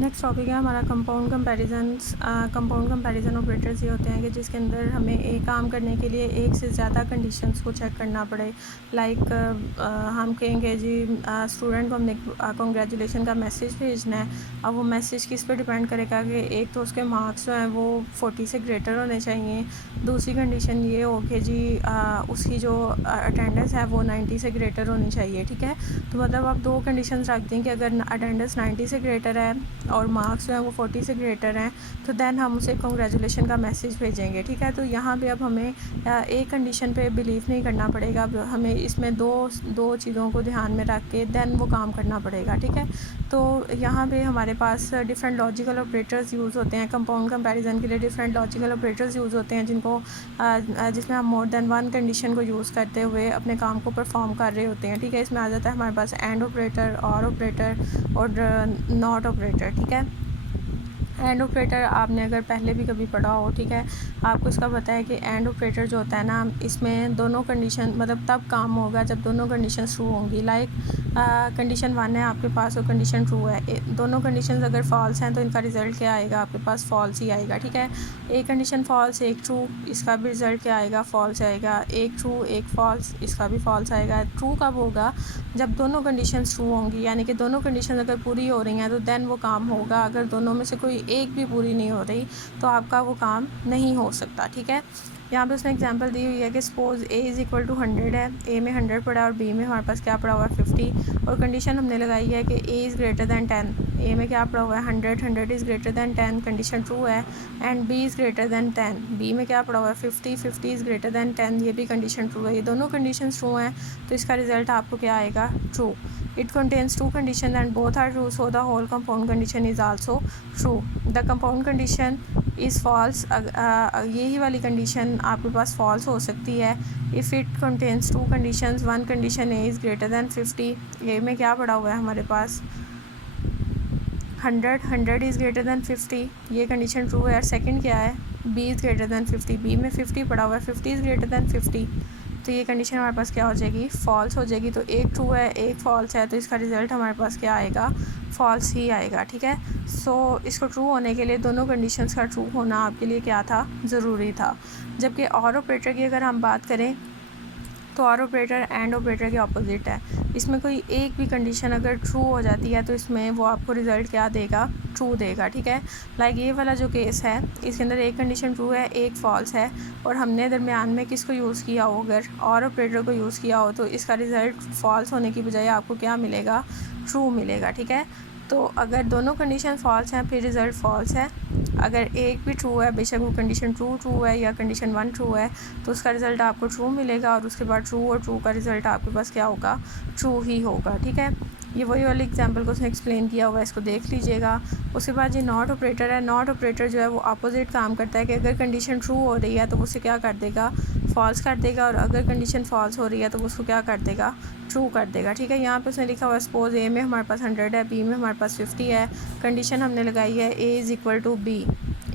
Next topic है हमारा compound comparisons. Compound comparison operators ये होते हैं कि जिसके अंदर हमें एक काम करने के लिए एक से ज़्यादा कंडीशंस को चेक करना पड़े। लाइक हम कहेंगे जी स्टूडेंट को हमने कॉन्ग्रेचुलेशन का मैसेज भेजना है। अब वो मैसेज किस पे डिपेंड करेगा कि एक तो उसके मार्क्स जो हैं वो 40 से ग्रेटर होने चाहिए। दूसरी कंडीशन ये हो कि जी उसकी जो अटेंडेंस है वो 90 से ग्रेटर होनी चाहिए। ठीक है, तो मतलब आप दो कंडीशंस रख दें कि अगर अटेंडेंस 90 से ग्रेटर है और मार्क्स जो है वो 40 से ग्रेटर हैं तो दैन हम उसे कॉन्ग्रेचुलेशन का मैसेज भेजेंगे। ठीक है, तो यहाँ पे अब हमें एक कंडीशन पे बिलीव नहीं करना पड़ेगा। अब हमें इसमें दो चीज़ों को ध्यान में रख के दैन वो काम करना पड़ेगा। ठीक है, तो यहाँ पे हमारे पास डिफरेंट लॉजिकल ऑपरेटर्स यूज़ होते हैं। कंपाउंड कंपैरिजन के लिए डिफरेंट लॉजिकल ऑपरेटर्स यूज़ होते हैं जिनको जिसमें हम मोर देन वन कंडीशन को यूज़ करते हुए अपने काम को परफॉर्म कर रहे होते हैं। ठीक है, इसमें आ जाता है हमारे पास एंड ऑपरेटर, और ऑपरेटर और नॉट ऑपरेटर। ठीक है, एंड ऑपरेटर आपने अगर पहले भी कभी पढ़ा हो, ठीक है, आपको इसका पता है कि एंड ऑपरेटर जो होता है ना, इसमें दोनों कंडीशन मतलब तब काम होगा जब दोनों कंडीशन ट्रू होंगी। लाइक कंडीशन 1 है आपके पास और कंडीशन ट्रू है। दोनों कंडीशंस अगर फॉल्स हैं तो इनका रिज़ल्ट क्या आएगा, आपके पास फॉल्स ही आएगा। ठीक है, एक कंडीशन फॉल्स एक ट्रू, इसका भी रिज़ल्ट क्या आएगा, फॉल्स आएगा। एक ट्रू एक फॉल्स, इसका भी फॉल्स आएगा। ट्रू कब होगा, जब दोनों कंडीशंस ट्रू होंगी, यानी कि दोनों कंडीशन अगर पूरी हो रही हैं तो देन वो काम होगा। अगर दोनों में से कोई एक भी पूरी नहीं हो रही तो आपका वो काम नहीं हो सकता। ठीक है, यहाँ पे उसने एग्जांपल दी हुई है कि suppose a is equal to 100 है, a में 100 पड़ा है और b में हमारे पास क्या पड़ा हुआ है 50, और कंडीशन हमने लगाई है कि a is greater than 10। a में क्या पड़ा हुआ है 100 is greater than 10, condition true है। And b is greater than 10, b में क्या पड़ा हुआ है 50 इज़ ग्रेटर दैन 10, ये भी कंडीशन ट्रू है। ये दोनों कंडीशन ट्रू हैं तो इसका रिज़ल्ट आपको क्या आएगा, true. It contains two conditions and both are true, so the whole compound condition is also true. The compound condition is false. यही वाली कंडीशन आपके पास false हो सकती है if it contains two conditions. One condition A is greater than 50. A में क्या पड़ा हुआ है हमारे पास 100 इज़ ग्रेटर दैन 50, ये कंडीशन ट्रू है। और सेकंड क्या है, b is greater than 50, b में 50 पड़ा हुआ है, 50 इज़ ग्रेटर दैन 50, तो ये कंडीशन हमारे पास क्या हो जाएगी, फॉल्स हो जाएगी। तो एक ट्रू है एक फॉल्स है तो इसका रिज़ल्ट हमारे पास क्या आएगा, फॉल्स ही आएगा। ठीक है, सो इसको ट्रू होने के लिए दोनों कंडीशंस का ट्रू होना आपके लिए क्या था, ज़रूरी था। जबकि और ऑपरेटर की अगर हम बात करें तो और ऑपरेटर एंड ऑपरेटर के ऑपोजिट है। इसमें कोई एक भी कंडीशन अगर ट्रू हो जाती है तो इसमें वो आपको रिज़ल्ट क्या देगा, ट्रू देगा। ठीक है, लाइक ये वाला जो केस है इसके अंदर एक कंडीशन ट्रू है एक फॉल्स है और हमने दरमियान में किसको यूज़ किया हो, अगर और ऑपरेटर को यूज़ किया हो तो इसका रिज़ल्ट फॉल्स होने की बजाय आपको क्या मिलेगा, ट्रू मिलेगा। ठीक है, तो अगर दोनों कंडीशन फॉल्स हैं फिर रिज़ल्ट फॉल्स है। अगर एक भी ट्रू है, बेशक वो कंडीशन ट्रू है या कंडीशन 1 ट्रू है, तो उसका रिज़ल्ट आपको ट्रू मिलेगा और उसके बाद ट्रू और ट्रू का रिज़ल्ट आपके पास क्या होगा, ट्रू ही होगा। ठीक है, ये वही वाली एग्जांपल को उसने एक्सप्लेन किया हुआ है, इसको देख लीजिएगा। उसके बाद ये नॉट ऑपरेटर है। नॉट ऑपरेटर जो है वो अपोजिट काम करता है कि अगर कंडीशन ट्रू हो रही है तो उसे क्या कर देगा, फॉल्स कर देगा, और अगर कंडीशन फॉल्स हो रही है तो उसको क्या कर देगा, ट्रू कर देगा। ठीक है, यहाँ पे उसने लिखा हुआ है सपोज ए में हमारे पास 100 है, बी में हमारे पास 50 है, कंडीशन हमने लगाई है ए is equal to b.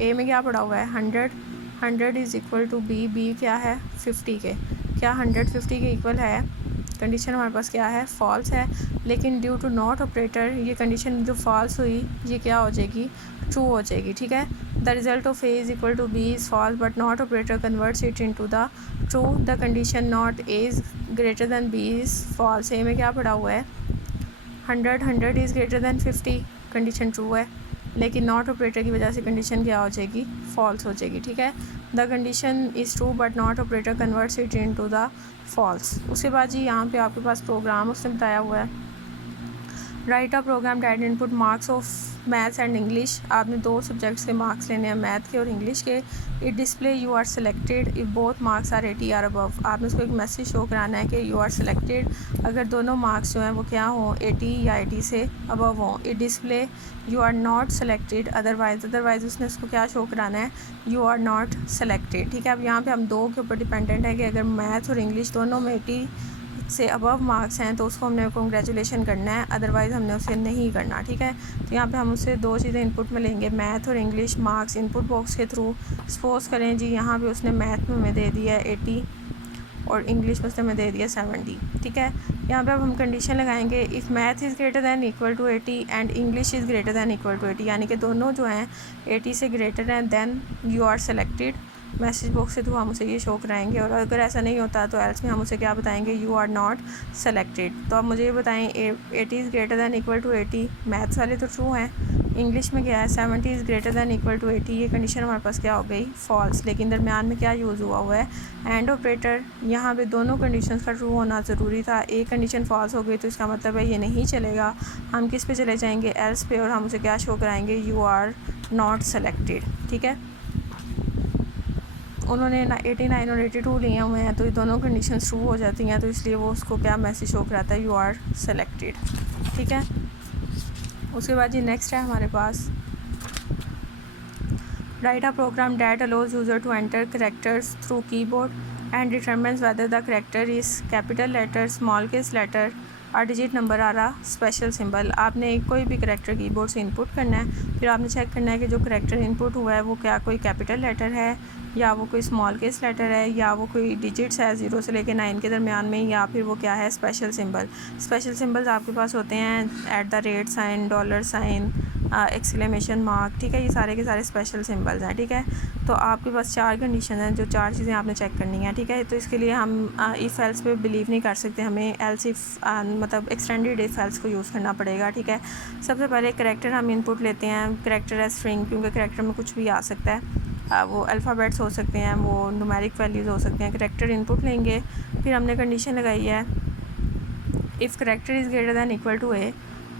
A में क्या पड़ा हुआ है 100 is equal to b, b क्या है 50 के, क्या 100 50 के इक्वल है, कंडीशन हमारे पास क्या है, फॉल्स है। लेकिन ड्यू टू नॉट ऑपरेटर ये कंडीशन जो फॉल्स हुई ये क्या हो जाएगी, ट्रू हो जाएगी। ठीक है, the result of a is equal to b is false but not operator converts it into the true. The condition not a is greater than b is false. A में क्या पड़ा हुआ है 100 is greater than 50, condition true है, लेकिन not operator की वजह से कंडीशन क्या हो जाएगी, फॉल्स हो जाएगी। ठीक है, the condition is true but not operator converts it into the false. उसके बाद जी यहाँ पे आपके पास प्रोग्राम उसने बताया हुआ है, write a program that input marks of maths and English. आपने दो सब्जेक्ट्स के मार्क्स लेने हैं, मैथ के और इंग्लिश के। It display you are selected if both marks are 80 or above. आपने उसको एक मैसेज शो कराना है कि यू आर सेलेक्टेड अगर दोनों मार्क्स जो हैं वो क्या हों 80 या 80 से अबव हों। It display you are not selected otherwise उसने उसको क्या शो कराना है, यू आर नॉट सेलेक्टेड। ठीक है, अब यहाँ पे हम दो के ऊपर डिपेंडेंट है कि अगर मैथ और इंग्लिश दोनों में 80 से अबव मार्क्स हैं तो उसको हमने कॉन्ग्रेचुलेशन करना है, अदरवाइज़ हमने उसे नहीं करना। ठीक है, तो यहाँ पे हम उससे दो चीज़ें इनपुट में लेंगे, मैथ और इंग्लिश मार्क्स इनपुट बॉक्स के थ्रू। सपोज करें जी यहाँ पे उसने मैथ में हमें दे दिया है 80 और इंग्लिश में उसने हमें दे दिया 70। ठीक है, यहाँ पे अब हम कंडीशन लगाएंगे, if math is greater than equal to 80 and English is greater than equal to 80, यानी कि दोनों जो हैं 80 से ग्रेटर हैं, then you are selected. Message box के थ्रू हम उसे ये शो कराएंगे, और अगर ऐसा नहीं होता तो एल्स में हम उसे क्या बताएंगे, यू आर नॉट सेलेक्टेड। तो अब मुझे ये बताएं, 80 is greater than equal to 80, maths वाले तो ट्रू हैं। इंग्लिश में क्या है, 70 is greater than equal to 80, ये कंडीशन हमारे पास क्या हो गई, फॉल्स। लेकिन दरमियान में क्या यूज़ हुआ है, एंड ऑपरेटर। यहाँ पे दोनों कंडीशंस का ट्रू होना ज़रूरी था। एक कंडीशन फॉल्स हो गई तो इसका मतलब है ये नहीं चलेगा। हम किस पे चले जाएंगे, एल्स पे, और हम उसे क्या शो कराएंगे, यू आर नॉट सेलेक्टेड। ठीक है, उन्होंने 89 और 82 लिए हुए हैं, तो ये दोनों कंडीशन ट्रू हो जाती हैं, तो इसलिए वो उसको क्या मैसेज शो कराता है, यू आर सेलेक्टेड। ठीक है, उसके बाद ये नेक्स्ट है हमारे पास, write a program that allows user to enter characters through keyboard and determines whether the character is capital letter, small case letter, digit number आ रहा, स्पेशल सिंबल। आपने कोई भी करेक्टर कीबोर्ड से इनपुट करना है, फिर आपने चेक करना है कि जो करेक्टर इनपुट हुआ है वो क्या कोई कैपिटल लेटर है, या वो कोई स्मॉल केस लेटर है, या वो कोई डिजिट्स है 0 से लेकर 9 के दरमियान में, या फिर वो क्या है, स्पेशल सिंबल। स्पेशल सिंबल्स आपके पास होते हैं @ sign, dollar sign, exclamation mark. ठीक है, ये सारे के सारे स्पेशल सिंबल्स हैं। ठीक है, तो आपके पास 4 कंडीशन हैं, जो 4 चीज़ें आपने चेक करनी है। ठीक है, तो इसके लिए हम इफ़ एल्स पे बिलीव नहीं कर सकते, हमें एल्स इफ़ मतलब एक्सटेंडेड इफ़ एल्स को यूज़ करना पड़ेगा। ठीक है, सबसे पहले करेक्टर हम इनपुट लेते हैं, करेक्टर है स्ट्रिंग, क्योंकि करेक्टर में कुछ भी आ सकता है, वो अल्फ़ाबेट्स हो सकते हैं, वो न्यूमेरिक वैल्यूज़ हो सकते हैं। करेक्टर इनपुट लेंगे, फिर हमने कंडीशन लगाई है, if character is greater than equal to A,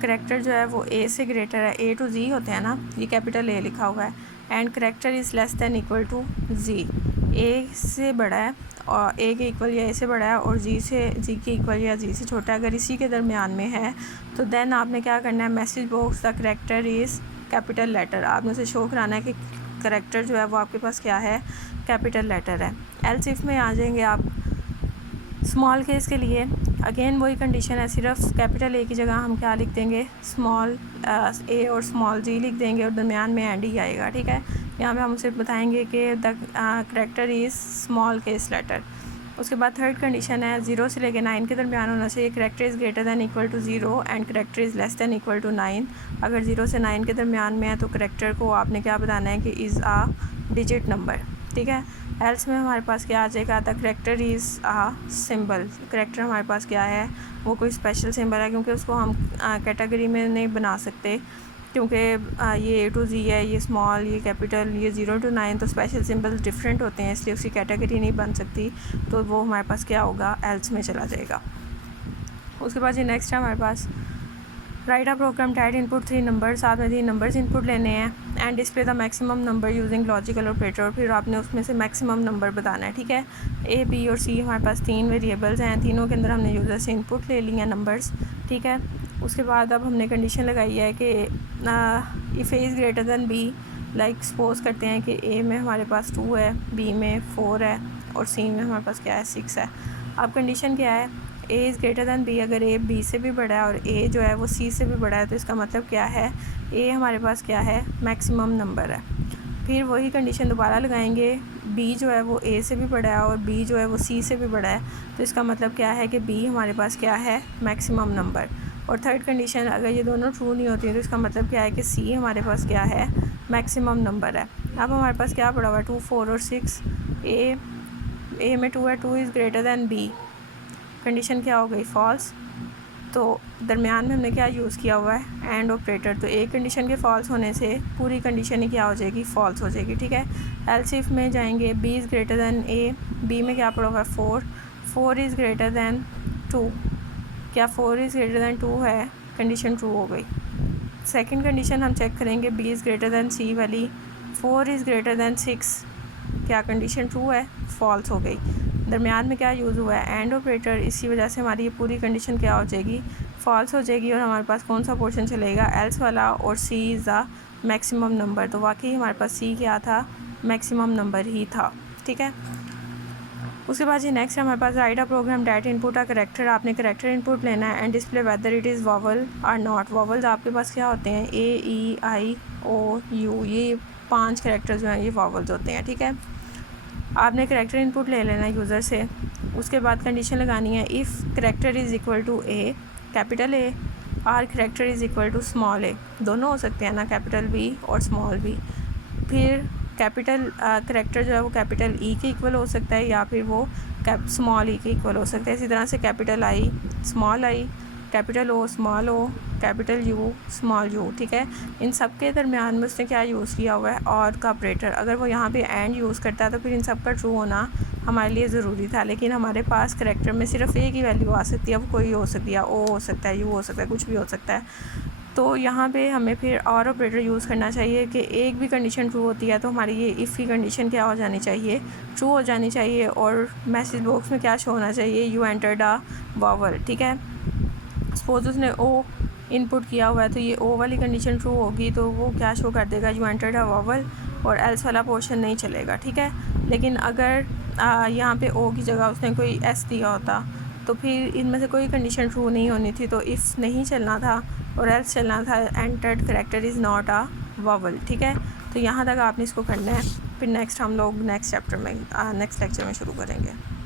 character जो है वो ए से ग्रेटर है, ए टू जी होते हैं ना, ये कैपिटल ए लिखा हुआ है, and character is less than equal to z, a से बड़ा है और ए के इक्वल या ए से बड़ा है, और जी के इक्वल या जी से छोटा है। अगर इसी के दरमियान में है तो देन आपने क्या करना है, message box the character is capital letter, आपने उसे शो कराना है कि करेक्टर जो है वो आपके पास क्या है, कैपिटल लेटर है। एल्स इफ में आ जाएंगे आप स्मॉल केस के लिए, अगेन वही कंडीशन है, सिर्फ कैपिटल ए की जगह हम क्या लिख देंगे, स्मॉल ए और स्मॉल जी लिख देंगे, और दरमियान में एंड ही आएगा। ठीक है, यहाँ पे हम उसे बताएंगे कि the character is small case letter. उसके बाद थर्ड कंडीशन है, 0 से लेकर 9 के दरमियान होना चाहिए, character is greater than equal to 0 and character is less than equal to 9। अगर 0 से 9 के दरमियान में है तो करेक्टर को आपने क्या बताना है कि इज़ आ डिजिट नंबर। ठीक है, एल्स में हमारे पास क्या आ जाएगा, the character is a symbol, character हमारे पास क्या है, वो कोई स्पेशल सिंबल है, क्योंकि उसको हम कैटेगरी में नहीं बना सकते, क्योंकि ये ए टू जी है, ये स्मॉल, ये कैपिटल, ये 0 to 9, तो स्पेशल सिंबल्स डिफरेंट होते हैं, इसलिए उसकी कैटेगरी नहीं बन सकती, तो वो हमारे पास क्या होगा, एल्स में चला जाएगा। उसके बाद ये नेक्स्ट है हमारे पास, write a program that input 3 numbers, आपने 3 नंबर्स इनपुट लेने हैं, and display the maximum number using logical operator, और फिर आपने उसमें से मैक्सिमम नंबर बताना है। ठीक है, ए, बी और सी हमारे पास 3 वेरिएबल्स हैं, तीनों के अंदर हमने यूज़र से इनपुट ले लिए हैं नंबर्स। ठीक है, उसके बाद अब हमने कंडीशन लगाई है कि if A is greater than B, like suppose करते हैं कि ए में हमारे पास 2 है, बी में 4 है, और सी में हमारे पास क्या है, 6 है। अब कंडीशन क्या है, ए इज़ ग्रेटर दैन बी, अगर ए बी से भी बड़ा है और ए जो है वो सी से भी बड़ा है, तो इसका मतलब क्या है, ए हमारे पास क्या है, मैक्सिमम नंबर है। फिर वही कंडीशन दोबारा लगाएंगे, बी जो है वो ए से भी बड़ा है और बी जो है वो सी से भी बड़ा है, तो इसका मतलब क्या है कि बी हमारे पास क्या है, मैक्सिमम नंबर। और थर्ड कंडीशन, अगर ये दोनों ट्रू नहीं होती हैं तो इसका मतलब क्या है कि सी हमारे पास क्या है, मैक्सिमम नंबर है। अब हमारे पास क्या पड़ा हुआ है, 2, 4 और 6, ए में 2 है, 2 is greater than B, condition क्या हो गई, फॉल्स। तो दरमियान में हमने क्या यूज़ किया हुआ है, एंड ऑपरेटर, तो एक कंडीशन के फॉल्स होने से पूरी कंडीशन ही क्या हो जाएगी, फॉल्स हो जाएगी। ठीक है, एल्स इफ में जाएंगे, B is greater than A, B में क्या पड़ा हुआ है, 4 इज़ ग्रेटर दैन 2, क्या 4 इज़ ग्रेटर दैन 2 है, कंडीशन ट्रू हो गई। सेकंड कंडीशन हम चेक करेंगे, बी इज़ ग्रेटर दैन सी वाली, 4 इज़ ग्रेटर दैन 6, क्या कंडीशन ट्रू है, फॉल्स हो गई। दरमियान में क्या यूज़ हुआ है, एंड ऑपरेटर, इसी वजह से हमारी ये पूरी कंडीशन क्या हो जाएगी, फॉल्स हो जाएगी, और हमारे पास कौन सा पोर्शन चलेगा, एल्स वाला, और सी इज़ द मैक्सिमम नंबर। तो वाकई हमारे पास सी क्या था, मैक्सिमम नंबर ही था। ठीक है, उसके बाद ये नेक्स्ट है हमारे पास, write a program that input a character, आपने करेक्टर इनपुट लेना है, and display whether it is vowel और नॉट। वॉवल्स आपके पास क्या होते हैं, ए, ई, आई, ओ, यू, ये 5 करेक्टर जो हैं ये वॉवल्स होते हैं। ठीक है, आपने करेक्टर इनपुट ले लेना यूज़र से, उसके बाद कंडीशन लगानी है if character is equal to a, capital A, or character is equal to small a, दोनों हो सकते हैं ना, कैपिटल बी और स्मॉल बी। फिर कैपिटल करेक्टर जो है वो कैपिटल ई के इक्वल हो सकता है या फिर वो स्मॉल ई के इक्वल हो सकता है। इसी तरह से capital I small I, capital O small O, capital U small U, ठीक है। इन सब के दरमियान में उसने क्या यूज़ किया हुआ है, और का ऑपरेटर। अगर वो यहाँ पे एंड यूज़ करता है तो फिर इन सब का ट्रू होना हमारे लिए ज़रूरी था, लेकिन हमारे पास करेक्टर में सिर्फ एक ही वैल्यू आ सकती है, वो कोई हो सकती है, ओ हो सकता है, यू हो सकता है, कुछ भी हो सकता है। तो यहाँ पे हमें फिर और ऑपरेटर यूज़ करना चाहिए कि एक भी कंडीशन ट्रू होती है तो हमारी ये इफ़ की कंडीशन क्या हो जानी चाहिए, ट्रू हो जानी चाहिए, और मैसेज बॉक्स में क्या शो होना चाहिए, यू एंटर्ड अ वॉवल, ठीक है। सपोज उसने ओ इनपुट किया हुआ है तो ये ओ वाली कंडीशन ट्रू होगी तो वो क्या शो कर देगा, यू एंटर्ड अ वॉवल, और एल्स वाला पोर्शन नहीं चलेगा, ठीक है। लेकिन अगर यहाँ पे ओ की जगह उसने कोई एस दिया होता तो फिर इनमें से कोई कंडीशन ट्रू नहीं होनी थी, तो इफ़ नहीं चलना था और एल्स चलना था, entered character is not a vowel, ठीक है। तो यहाँ तक आपने इसको करना है, फिर नेक्स्ट हम लोग नेक्स्ट चैप्टर में नेक्स्ट लेक्चर में शुरू करेंगे।